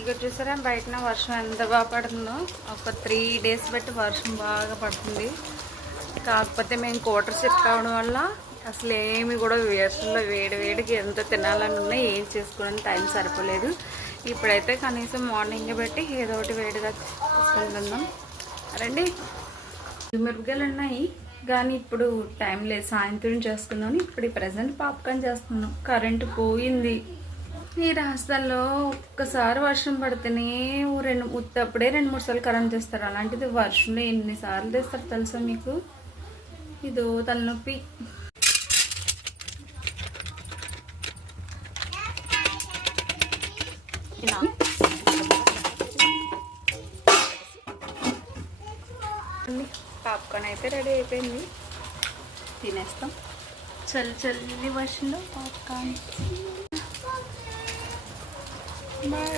ఇక్కడ చూసారా బయటన వర్షం ఎంత బాగా పడుతుందో. ఒక 3 days బట్టి వర్షం బాగా పడుతుంది. కాకపోతే మేము కూటర్ షిఫ్ట్ అవడం వల్ల అసలు ఏమి కూడా అసలు వేడికి ఎంత తినాలని ఉన్నా ఏం చేసుకోవడానికి టైం సరిపోలేదు. ఇప్పుడైతే కనీసం మార్నింగ్ పెట్టి ఏదో ఒకటి వేడిగా చేసుకుంటున్నాం. రండి, మిరపకాయలు ఉన్నాయి కానీ ఇప్పుడు టైం లేదు, సాయంత్రం చేసుకుందాం. ఇప్పుడు ప్రజెంట్ పాప్కార్న్ చేస్తున్నాం. కరెంటు పోయింది. ఈ రాష్ట్రాల్లో ఒక్కసారి వర్షం పడితేనే అప్పుడే 2-3 సార్లు కరెంట్ తెస్తారు. అలాంటిది వర్షంలో ఎన్నిసార్లు తెస్తారు తెలుసా మీకు? ఇదో తలనొప్పి. పాప్కార్న్ అయితే రెడీ అయిపోయింది, తినేస్తాం. చల్లి వర్షంలో పాప్కార్న్.